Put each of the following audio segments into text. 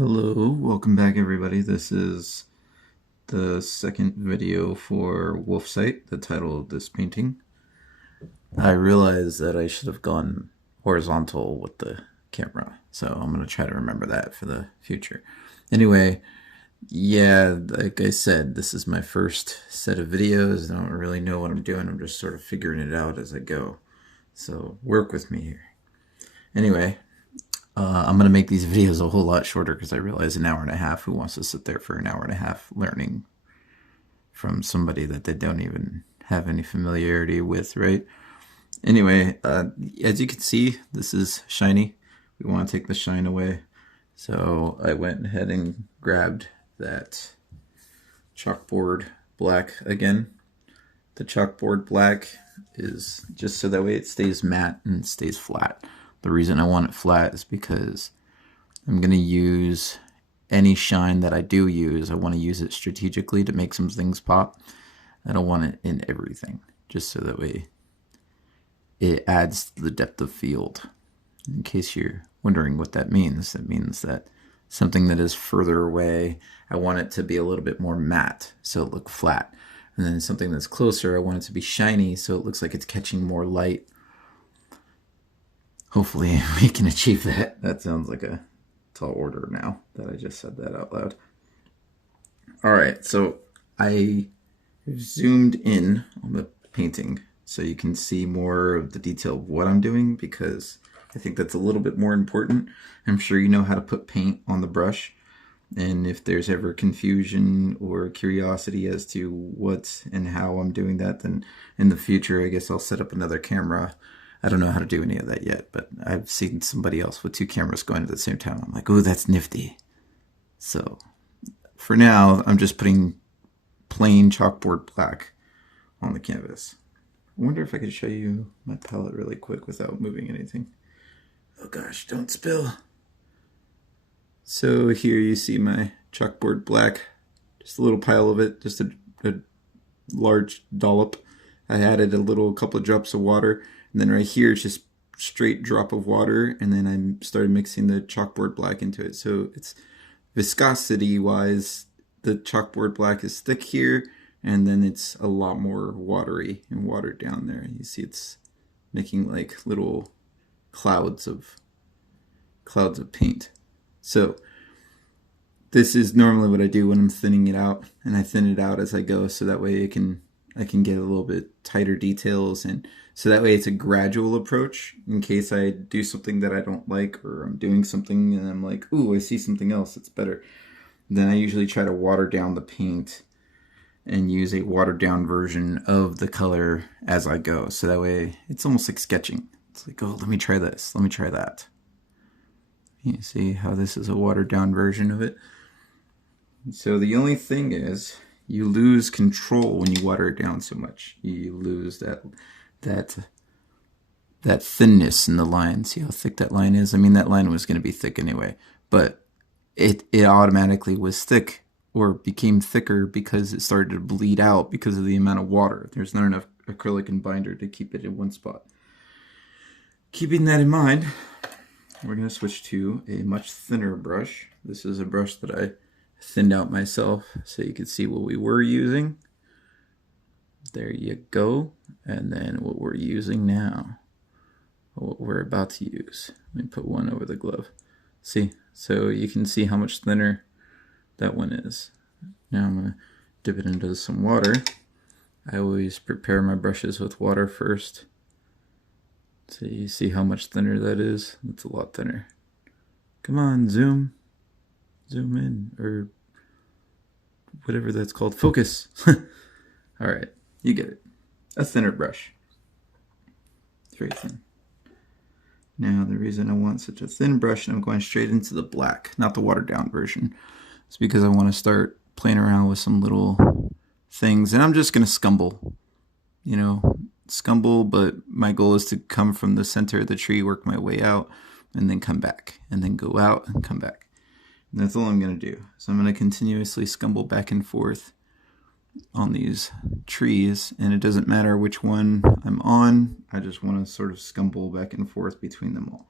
Hello, welcome back everybody. This is the second video for Wolf Sight, the title of this painting. I realized that I should have gone horizontal with the camera, so I'm going to try to remember that for the future. Anyway, yeah, like I said, this is my first set of videos. I don't really know what I'm doing. I'm just sort of figuring it out as I go. So work with me here. Anyway, I'm going to make these videos a whole lot shorter because I realize an hour and a half, who wants to sit there for an hour and a half learning from somebody that they don't even have any familiarity with, right? Anyway, as you can see, this is shiny. We want to take the shine away. So I went ahead and grabbed that chalkboard black again. The chalkboard black is just so that way it stays matte and stays flat. The reason I want it flat is because I'm going to use any shine that I do use. I want to use it strategically to make some things pop. I don't want it in everything, just so that way it adds to the depth of field. In case you're wondering what that means that something that is further away, I want it to be a little bit more matte, so it looks flat. And then something that's closer, I want it to be shiny, so it looks like it's catching more light. Hopefully we can achieve that. That sounds like a tall order now that I just said that out loud. Alright, so I zoomed in on the painting so you can see more of the detail of what I'm doing, because I think that's a little bit more important. I'm sure you know how to put paint on the brush, and if there's ever confusion or curiosity as to what and how I'm doing that, then in the future I guess I'll set up another camera. I don't know how to do any of that yet, but I've seen somebody else with two cameras going at the same time. I'm like, oh, that's nifty. So for now, I'm just putting plain chalkboard black on the canvas. I wonder if I could show you my palette really quick without moving anything. Oh gosh, don't spill. So here you see my chalkboard black, just a little pile of it, just a large dollop. I added a couple of drops of water. And then right here, it's just straight drop of water, and then I started mixing the chalkboard black into it. So it's viscosity-wise, the chalkboard black is thick here, and then it's a lot more watery and watered down there. You see it's making like little clouds of paint. So this is normally what I do when I'm thinning it out, and I thin it out as I go, so that way I can get a little bit tighter details, and so that way it's a gradual approach in case I do something that I don't like, or I'm doing something and I'm like, ooh, I see something else that's better. Then I usually try to water down the paint and use a watered down version of the color as I go. So that way it's almost like sketching. It's like, oh, let me try this, let me try that. You see how this is a watered down version of it? So the only thing is, you lose control when you water it down so much. You lose that thinness in the line. See how thick that line is? I mean, that line was going to be thick anyway, but it automatically was thick, or became thicker, because it started to bleed out because of the amount of water. There's not enough acrylic and binder to keep it in one spot. Keeping that in mind, we're going to switch to a much thinner brush. This is a brush that I thinned out myself so you could see what we were using. There you go. And then what we're using now, what we're about to use. Let me put one over the glove. See, so you can see how much thinner that one is. Now I'm going to dip it into some water. I always prepare my brushes with water first. So you see how much thinner that is? It's a lot thinner. Come on, zoom in, or whatever that's called. Focus. All right, you get it. A thinner brush. It's very thin. Now, the reason I want such a thin brush, and I'm going straight into the black, not the watered down version, is because I want to start playing around with some little things, and I'm just going to scumble, but my goal is to come from the center of the tree, work my way out, and then come back, and then go out and come back. And that's all I'm going to do. So I'm going to continuously scumble back and forth on these trees, and it doesn't matter which one I'm on. I just want to sort of scumble back and forth between them all.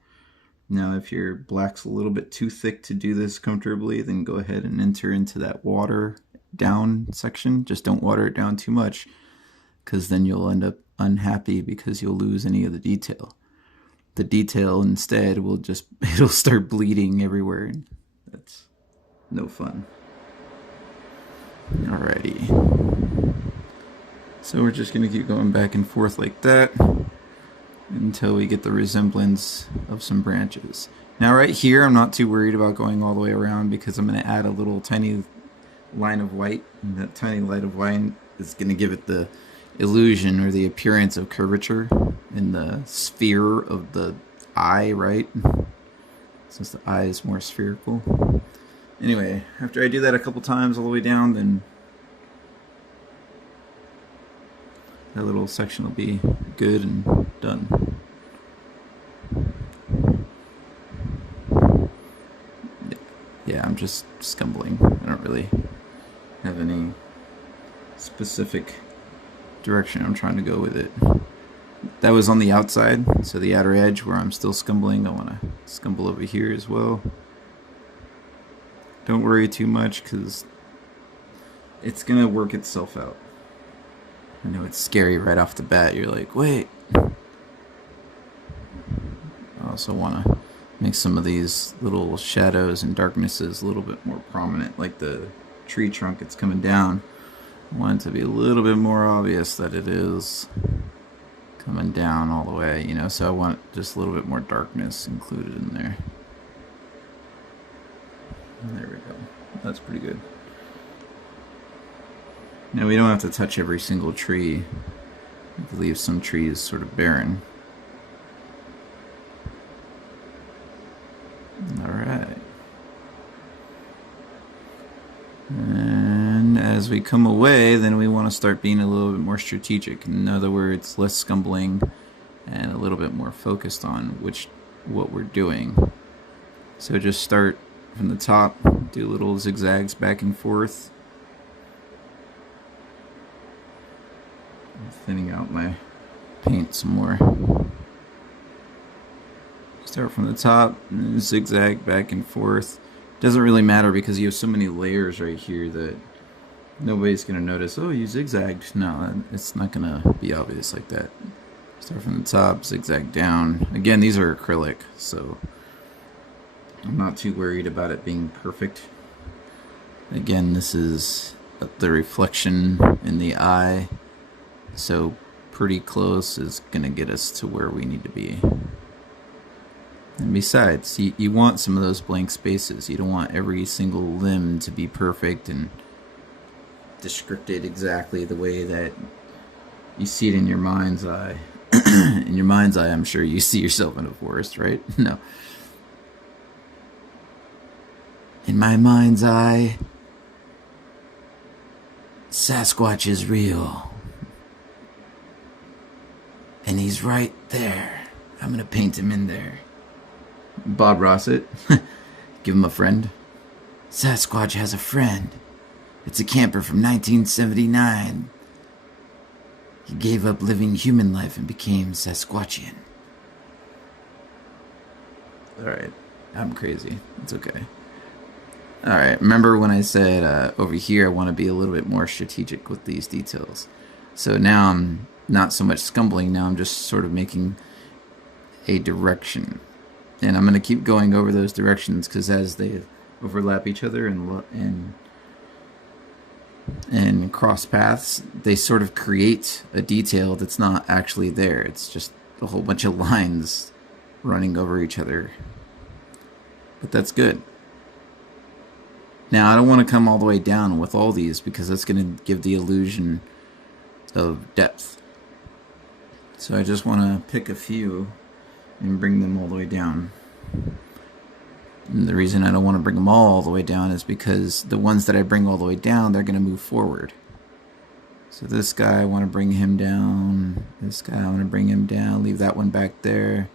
Now, if your black's a little bit too thick to do this comfortably, then go ahead and enter into that water down section. Just don't water it down too much, because then you'll end up unhappy because you'll lose any of the detail. The detail instead will just, it'll start bleeding everywhere. That's no fun. Alrighty. So we're just going to keep going back and forth like that until we get the resemblance of some branches. Now right here, I'm not too worried about going all the way around because I'm going to add a little tiny line of white. And that tiny line of white is going to give it the illusion or the appearance of curvature in the sphere of the eye, right? Since the eye is more spherical. Anyway, after I do that a couple times all the way down, then that little section will be good and done. Yeah, I'm just scumbling. I don't really have any specific direction I'm trying to go with it. That was on the outside, so the outer edge where I'm still scumbling, I want to scumble over here as well. Don't worry too much because it's going to work itself out. I know it's scary right off the bat. You're like, wait. I also want to make some of these little shadows and darknesses a little bit more prominent, like the tree trunk that's coming down. I want it to be a little bit more obvious that it is coming down all the way, you know, so I want just a little bit more darkness included in there. There we go. That's pretty good. Now we don't have to touch every single tree. We can leave some trees sort of barren. Alright. And as we come away, then we want to start being a little bit more strategic. In other words, less scumbling and a little bit more focused on what we're doing. So just start from the top, do little zigzags back and forth. I'm thinning out my paint some more. Start from the top and zigzag back and forth. Doesn't really matter because you have so many layers right here that nobody's going to notice, oh, you zigzagged. No, it's not going to be obvious like that. Start from the top, zigzag down. Again, these are acrylic, so I'm not too worried about it being perfect. Again, this is the reflection in the eye, so pretty close is going to get us to where we need to be. And besides, you want some of those blank spaces. You don't want every single limb to be perfect and descripted exactly the way that you see it in your mind's eye. In your mind's eye, I'm sure you see yourself in a forest, right? No. In my mind's eye, Sasquatch is real. And he's right there. I'm going to paint him in there. Bob Ross it. Give him a friend. Sasquatch has a friend. It's a camper from 1979. He gave up living human life and became Sasquatchian. Alright, I'm crazy. It's okay. Alright, remember when I said over here I want to be a little bit more strategic with these details. So now I'm not so much scumbling, now I'm just sort of making a direction. And I'm going to keep going over those directions because as they overlap each other and cross paths, they sort of create a detail that's not actually there. It's just a whole bunch of lines running over each other. But that's good. Now, I don't want to come all the way down with all these because that's going to give the illusion of depth. So I just want to pick a few and bring them all the way down. And the reason I don't want to bring them all the way down is because the ones that I bring all the way down, they're going to move forward. So this guy, I want to bring him down. This guy, I want to bring him down. Leave that one back there.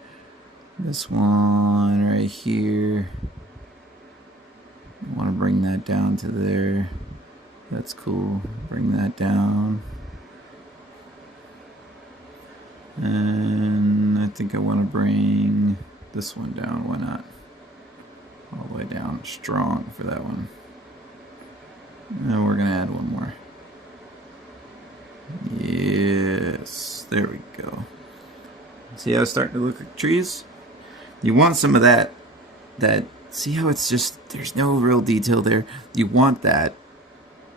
This one right here. I want to bring that down to there. That's cool. Bring that down. And I think I want to bring this one down. Why not? All the way down, strong for that one. Now we're gonna add one more. Yes, there we go. See how it's starting to look like trees? You want some of that, see how it's just, there's no real detail there? You want that.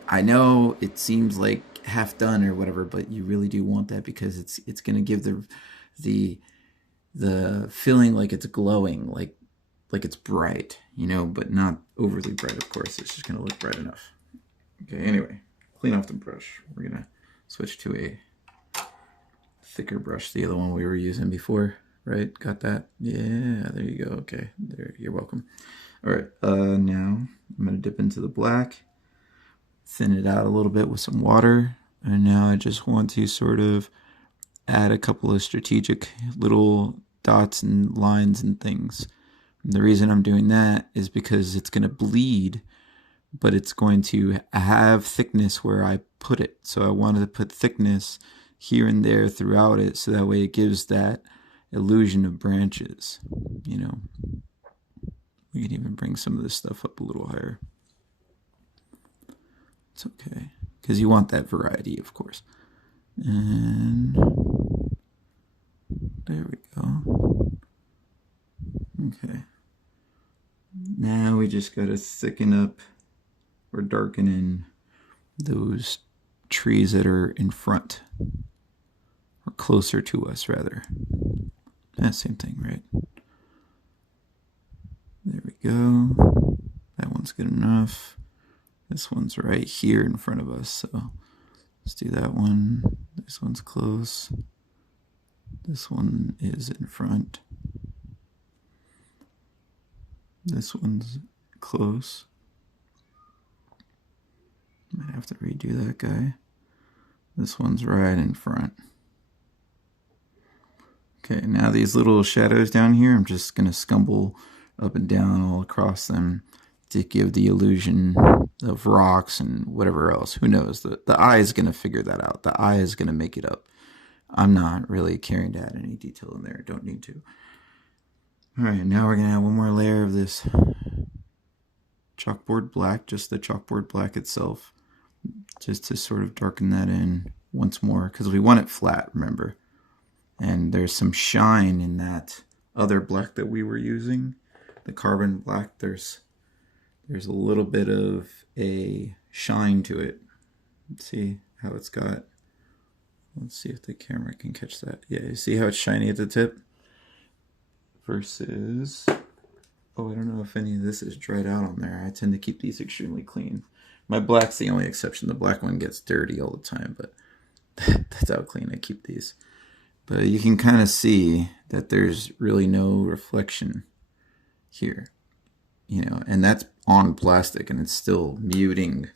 I know it seems like half done or whatever, but you really do want that because it's gonna give the feeling like it's glowing, like it's bright, you know, but not overly bright, of course. It's just gonna look bright enough. Okay, anyway, clean off the brush. We're gonna switch to a thicker brush, the other one we were using before, right? Got that? Yeah, there you go. Okay, there, you're welcome. All right, now I'm gonna dip into the black, thin it out a little bit with some water, and now I just want to sort of add a couple of strategic little dots and lines and things. And the reason I'm doing that is because it's gonna bleed, but it's going to have thickness where I put it. So I wanted to put thickness here and there throughout it, so that way it gives that illusion of branches, you know. We can even bring some of this stuff up a little higher. It's okay, because you want that variety, of course. And there we go. Okay. Now we just gotta thicken up or darken in those trees that are in front, or closer to us rather. Same thing, right? There we go. That one's good enough. This one's right here in front of us, so let's do that one. This one's close. This one is in front. This one's close. Might have to redo that guy. This one's right in front. Okay, now these little shadows down here, I'm just going to scumble up and down all across them to give the illusion of rocks and whatever else. Who knows? The eye is going to figure that out. The eye is going to make it up. I'm not really caring to add any detail in there. Don't need to. All right, now we're going to add one more layer of this chalkboard black, just the chalkboard black itself, just to sort of darken that in once more, because we want it flat, remember? And there's some shine in that other black that we were using, the carbon black. There's a little bit of a shine to it. See how it's got, let's see if the camera can catch that. Yeah, you see how it's shiny at the tip? Versus, oh, I don't know if any of this is dried out on there. I tend to keep these extremely clean. My black's the only exception. The black one gets dirty all the time, but that's how clean I keep these. But you can kind of see that there's really no reflection here, you know, and that's on plastic, and it's still muting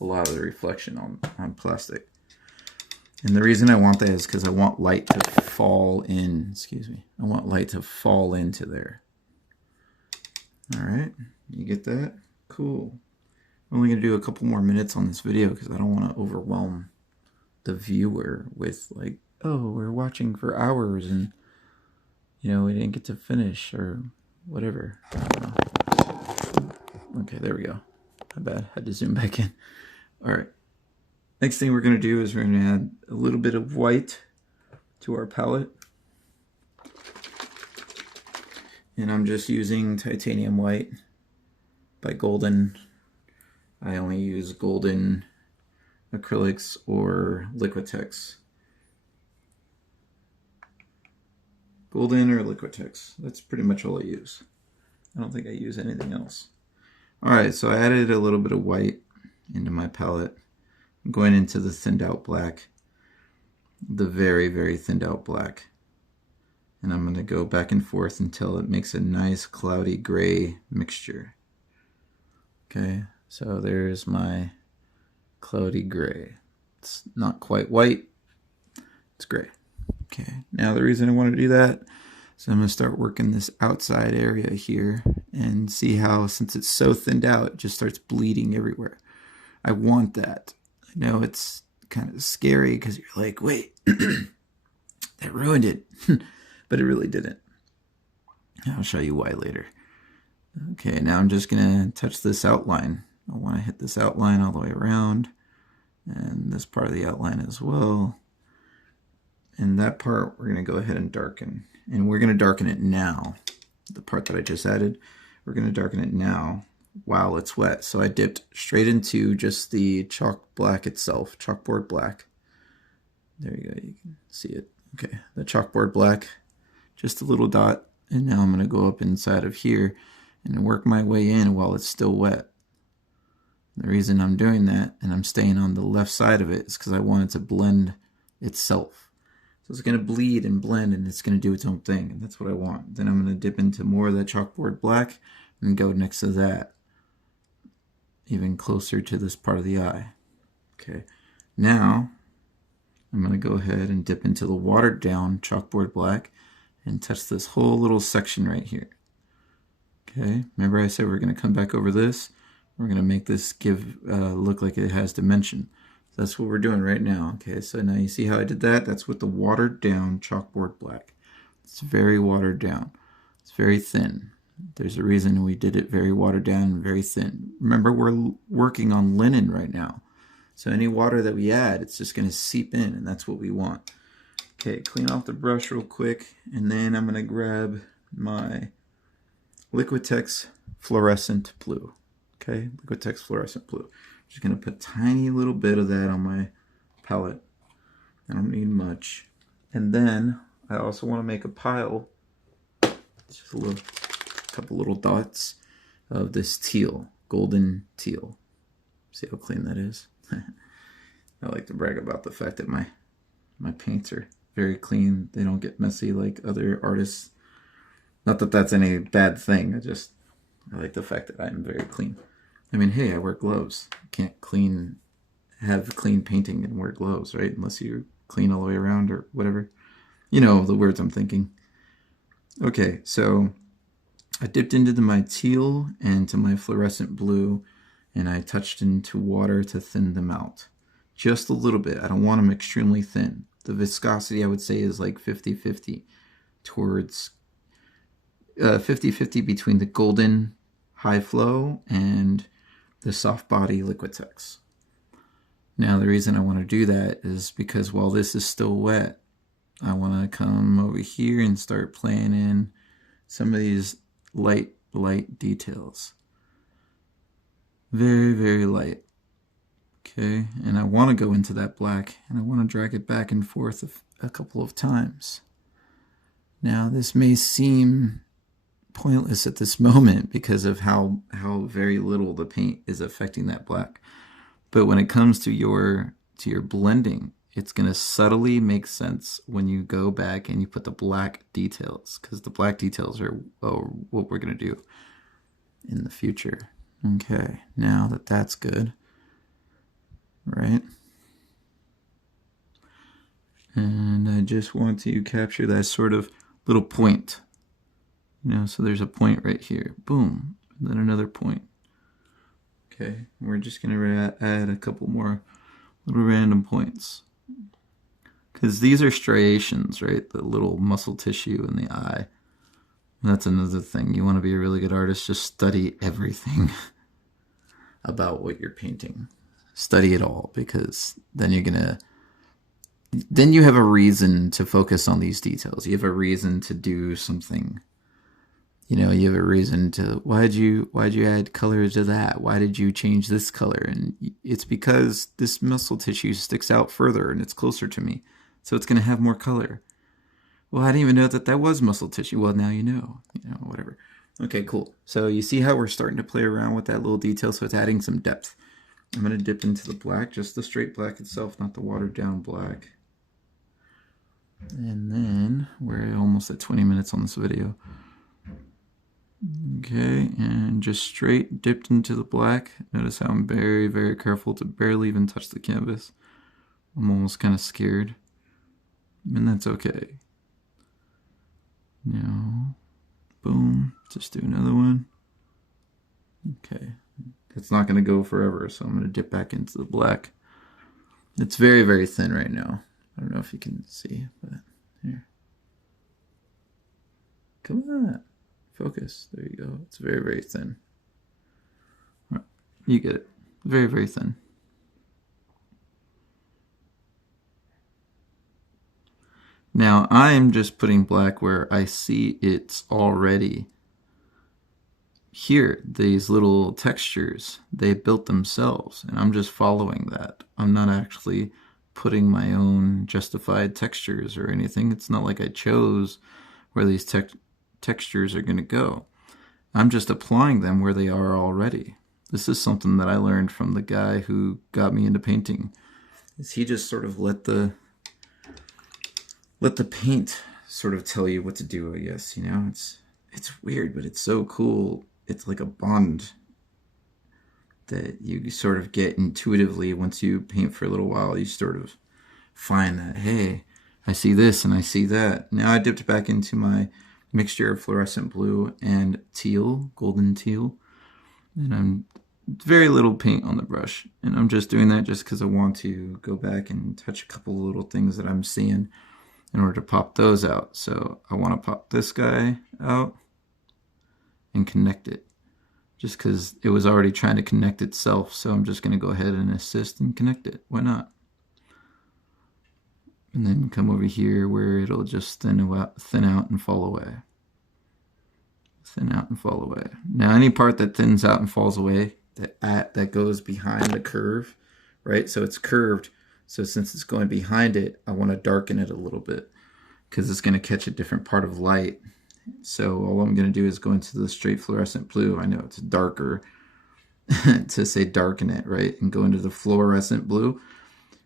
a lot of the reflection on plastic. And the reason I want that is because I want light to fall in, excuse me, I want light to fall into there. All right, you get that? Cool. I'm only going to do a couple more minutes on this video because I don't want to overwhelm the viewer with like, oh, we're watching for hours and, you know, we didn't get to finish or whatever. I don't know. Okay, there we go. My bad. Had to zoom back in. All right. Next thing we're going to do is we're going to add a little bit of white to our palette. And I'm just using titanium white by Golden. I only use Golden acrylics or Liquitex. Golden or Liquitex. That's pretty much all I use. I don't think I use anything else. Alright, so I added a little bit of white into my palette. I'm going into the thinned out black. The very, very thinned out black. And I'm going to go back and forth until it makes a nice cloudy gray mixture. Okay, so there's my cloudy gray. It's not quite white, it's gray. Okay, now the reason I want to do that is I'm going to start working this outside area here and see how, since it's so thinned out, it just starts bleeding everywhere. I want that. I know it's kind of scary because you're like, wait, that ruined it. But it really didn't. I'll show you why later. Okay, now I'm just gonna touch this outline. I want to hit this outline all the way around, and this part of the outline as well. And that part we're gonna go ahead and darken. And we're gonna darken it now. The part that I just added, we're gonna darken it now while it's wet. So I dipped straight into just the chalk black itself, chalkboard black. There you go, you can see it. Okay, the chalkboard black, just a little dot. And now I'm gonna go up inside of here and work my way in while it's still wet. The reason I'm doing that and I'm staying on the left side of it is because I want it to blend itself. So it's going to bleed and blend and it's going to do its own thing, and that's what I want. Then I'm going to dip into more of that chalkboard black and go next to that, even closer to this part of the eye. Okay, now I'm going to go ahead and dip into the watered down chalkboard black and touch this whole little section right here. Okay, remember I said we're going to come back over this. We're going to make this look like it has dimension. So that's what we're doing right now. Okay, so now you see how I did that? That's with the watered down chalkboard black. It's very watered down. It's very thin. There's a reason we did it very watered down and very thin. Remember, we're working on linen right now. So any water that we add, it's just going to seep in, and that's what we want. Okay, clean off the brush real quick, and then I'm going to grab my Liquitex Fluorescent Blue. Okay, Liquitex Fluorescent Blue. Just going to put a tiny little bit of that on my palette. I don't need much. And then I also want to make a pile, just a couple little dots of this teal, golden teal. See how clean that is? I like to brag about the fact that my paints are very clean. They don't get messy like other artists. Not that that's any bad thing. I like the fact that I'm very clean. I mean, hey, I wear gloves. You can't have clean painting and wear gloves, right? Unless you're clean all the way around or whatever. You know the words I'm thinking. Okay, so I dipped into my teal and to my fluorescent blue, and I touched into water to thin them out. Just a little bit. I don't want them extremely thin. The viscosity, I would say, is like 50-50 towards 50-50 between the golden high flow and the soft body Liquitex. Now the reason I want to do that is because while this is still wet, I want to come over here and start playing in some of these light details. Very, very light. Okay, and I want to go into that black and I want to drag it back and forth a couple of times. Now this may seem pointless at this moment because of how very little the paint is affecting that black. But when it comes to your blending, it's going to subtly make sense when you go back and you put the black details, because the black details are what we're going to do in the future. Okay, now that that's good, right? And I just want to capture that sort of little point. You know, so there's a point right here. Boom. And then another point. Okay, we're just going to add a couple more little random points. Because these are striations, right? The little muscle tissue in the eye. And that's another thing. You want to be a really good artist, just study everything about what you're painting. Study it all, because then you're going to... Then you have a reason to focus on these details. You have a reason to do something. You know, you have a reason to, why'd you add color to that? Why did you change this color? And it's because this muscle tissue sticks out further and it's closer to me. So it's going to have more color. Well, I didn't even know that was muscle tissue. Well, now you know, whatever. Okay, cool. So you see how we're starting to play around with that little detail. So it's adding some depth. I'm going to dip into the black, just the straight black itself, not the watered down black. And then we're almost at 20 minutes on this video. Okay, and just straight dipped into the black. Notice how I'm very, very careful to barely even touch the canvas. I'm almost kind of scared. And that's okay. Now, boom, just do another one. Okay, it's not going to go forever, so I'm going to dip back into the black. It's very, very thin right now. I don't know if you can see, but here. Come on. focus. There you go. It's very, very thin. You get it. Very, very thin. Now I'm just putting black where I see it's already here. These little textures, they built themselves, and I'm just following that. I'm not actually putting my own justified textures or anything. It's not like I chose where these textures are going to go. I'm just applying them where they are already. This is something that I learned from the guy who got me into painting. Is he just sort of let the paint sort of tell you what to do, I guess, you know? It's weird, but it's so cool. It's like a bond that you sort of get intuitively once you paint for a little while. You sort of find that, hey, I see this and I see that. Now I dipped back into my mixture of fluorescent blue and teal, golden teal, and I'm very little paint on the brush, and I'm just doing that just because I want to go back and touch a couple of little things that I'm seeing in order to pop those out. So I want to pop this guy out and connect it, just because it was already trying to connect itself. So I'm just going to go ahead and assist and connect it. Why not? And then come over here where it'll just thin out and fall away. Thin out and fall away. Now any part that thins out and falls away, that goes behind the curve, right? So it's curved. So since it's going behind it, I want to darken it a little bit because it's going to catch a different part of light. So all I'm going to do is go into the straight fluorescent blue. I know it's darker to say darken it, right? And go into the fluorescent blue.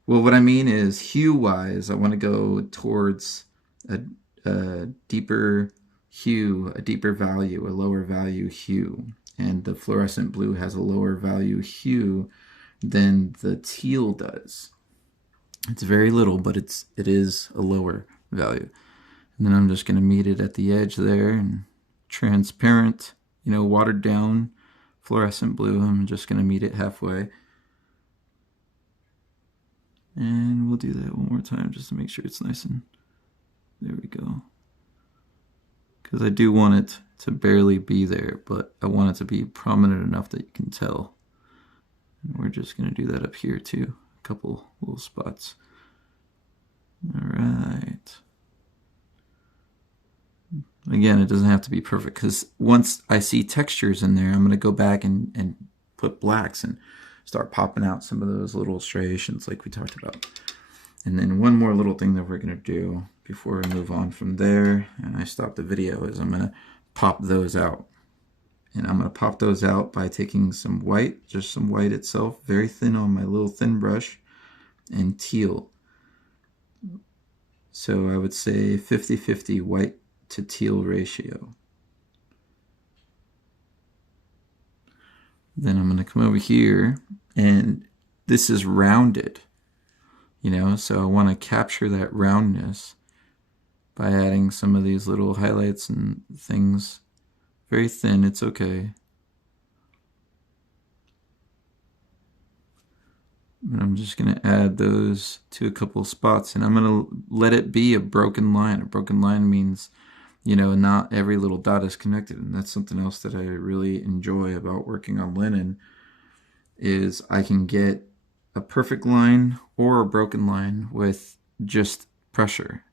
Well, what I mean is hue-wise, I want to go towards a deeper hue, a deeper value, a lower value hue. And the fluorescent blue has a lower value hue than the teal does. It's very little, but it is a lower value. And then I'm just going to meet it at the edge there, and transparent, you know, watered down fluorescent blue. I'm just going to meet it halfway. And we'll do that one more time just to make sure it's nice and there we go. Because I do want it to barely be there, but I want it to be prominent enough that you can tell. And we're just going to do that up here too. A couple little spots. All right. Again, it doesn't have to be perfect, because once I see textures in there, I'm going to go back and put blacks and start popping out some of those little striations like we talked about. And then one more little thing that we're going to do before we move on from there, and I stop the video, is I'm going to pop those out. And I'm going to pop those out by taking some white, just some white itself, very thin on my little thin brush, and teal. So I would say 50-50 white to teal ratio. Then I'm going to come over here, and this is rounded, you know, so I want to capture that roundness by adding some of these little highlights and things. Very thin, it's okay. And I'm just going to add those to a couple of spots, and I'm going to let it be a broken line. A broken line means, you know, not every little dot is connected, and that's something else that I really enjoy about working on linen, is I can get a perfect line or a broken line with just pressure.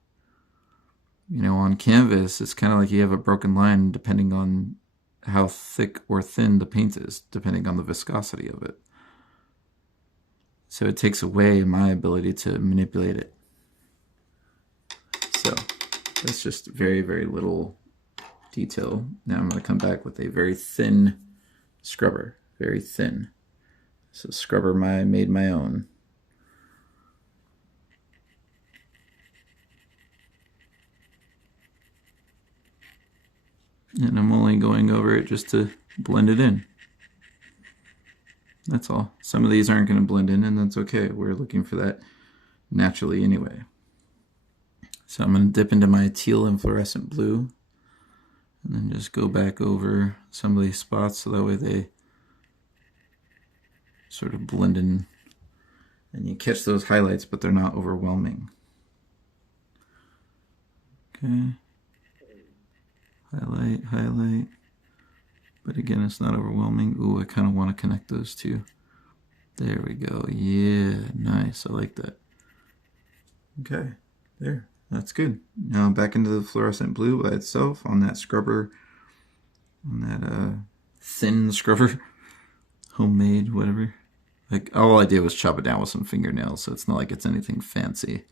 You know, on canvas, it's kind of like you have a broken line depending on how thick or thin the paint is, depending on the viscosity of it. So it takes away my ability to manipulate it. So that's just very, very little detail. Now I'm going to come back with a very thin scrubber, very thin. So scrubber made my own. And I'm only going over it just to blend it in. That's all. Some of these aren't going to blend in, and that's okay. We're looking for that naturally anyway. So I'm going to dip into my teal and fluorescent blue, and then just go back over some of these spots so that way they sort of blend in, and you catch those highlights, but they're not overwhelming. Okay. Highlight, highlight. But again, it's not overwhelming. Ooh, I kind of want to connect those two. There we go. Yeah, nice. I like that. Okay, there. That's good. Now back into the fluorescent blue by itself on that scrubber, on that thin scrubber, homemade, whatever. Like, all I did was chop it down with some fingernails, so it's not like it's anything fancy.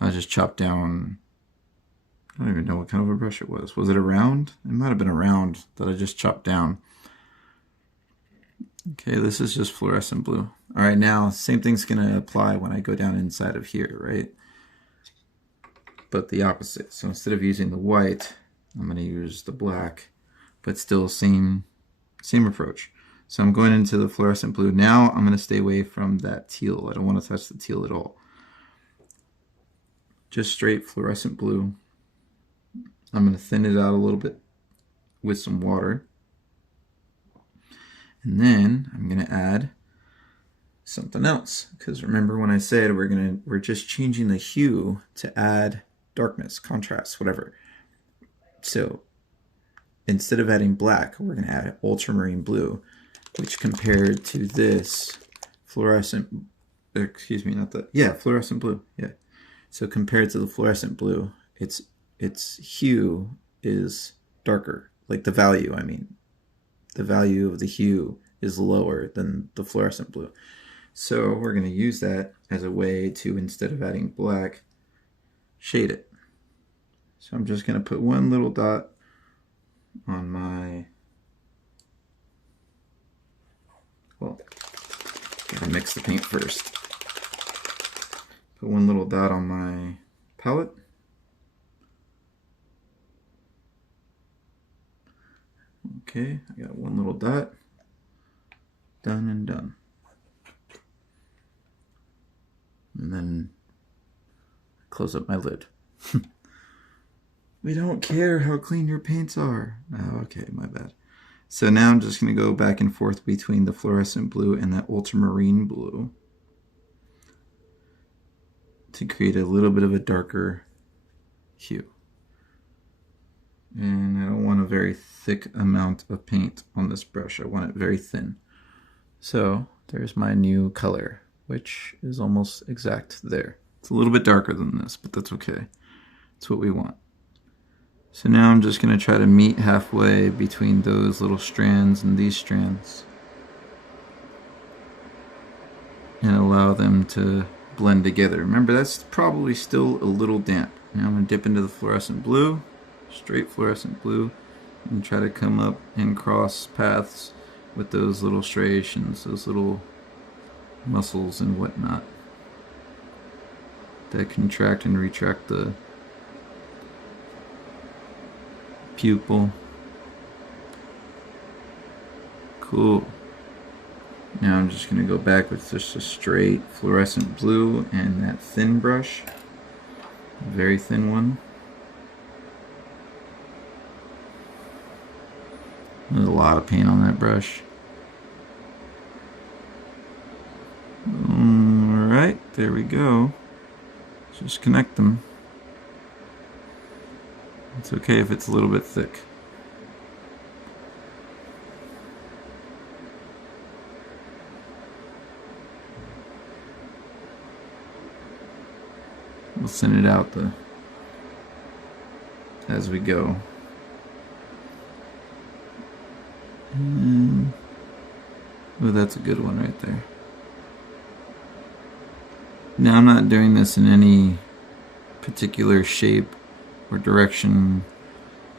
I just chopped down, I don't even know what kind of a brush it was. Was it a round? It might have been a round that I just chopped down. Okay, this is just fluorescent blue. All right, now same thing's gonna apply when I go down inside of here, right? But the opposite. So instead of using the white, I'm gonna use the black, but still same approach. So I'm going into the fluorescent blue. Now I'm gonna stay away from that teal. I don't want to touch the teal at all. Just straight fluorescent blue. I'm going to thin it out a little bit with some water. And then I'm going to add something else. Because remember when I said we're just changing the hue to add darkness, contrast, whatever. So instead of adding black, we're going to add ultramarine blue, which compared to this fluorescent, excuse me, not that, yeah, fluorescent blue, yeah. So compared to the fluorescent blue, its hue is darker. Like the value, I mean. The value of the hue is lower than the fluorescent blue. So we're going to use that as a way to, instead of adding black, shade it. So I'm just going to put one little dot on my, well, gotta mix the paint first. Put one little dot on my palette. Okay, I got one little dot. Done and done. And then close up my lid. We don't care how clean your paints are. Oh, okay, my bad. So now I'm just going to go back and forth between the fluorescent blue and that ultramarine blue to create a little bit of a darker hue. And I don't want a very thick amount of paint on this brush. I want it very thin. So there's my new color, which is almost exact there. It's a little bit darker than this, but that's okay. It's what we want. So now I'm just going to try to meet halfway between those little strands and these strands and allow them to blend together. Remember, that's probably still a little damp. Now I'm going to dip into the fluorescent blue, straight fluorescent blue, and try to come up and cross paths with those little striations, those little muscles and whatnot that contract and retract the pupil. Cool. Now I'm just going to go back with just a straight fluorescent blue and that thin brush, a very thin one. There's a lot of paint on that brush. Alright, there we go. Just connect them. It's okay if it's a little bit thick. We'll send it out as we go. Oh, that's a good one right there. Now I'm not doing this in any particular shape or direction,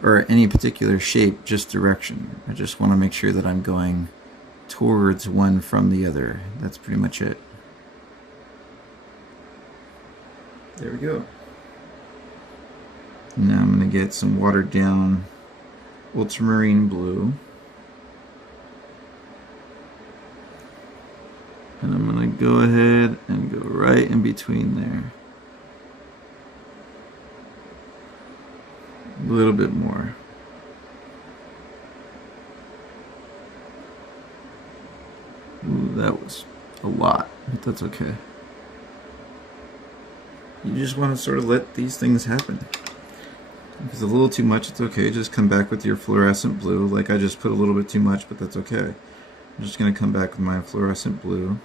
or any particular shape, just direction. I just want to make sure that I'm going towards one from the other. That's pretty much it. There we go. Now I'm going to get some watered down ultramarine blue. And I'm going to go ahead and go right in between there. A little bit more. Ooh, that was a lot, but that's okay. You just want to sort of let these things happen. If it's a little too much, it's okay. Just come back with your fluorescent blue. Like I just put a little bit too much, but that's okay. I'm just going to come back with my fluorescent blue.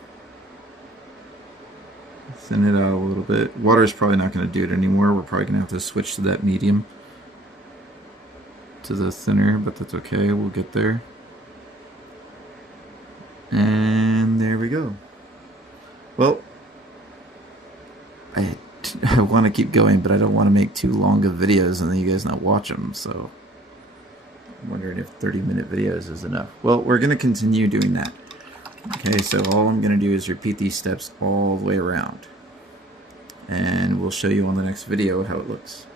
Thin it out a little bit. Water is probably not going to do it anymore. We're probably going to have to switch to that medium, to the thinner, but that's okay. We'll get there. And there we go. Well, I want to keep going, but I don't want to make too long of videos and then you guys not watch them, so I'm wondering if 30-minute videos is enough. Well, we're going to continue doing that. Okay, so all I'm going to do is repeat these steps all the way around. And we'll show you on the next video how it looks.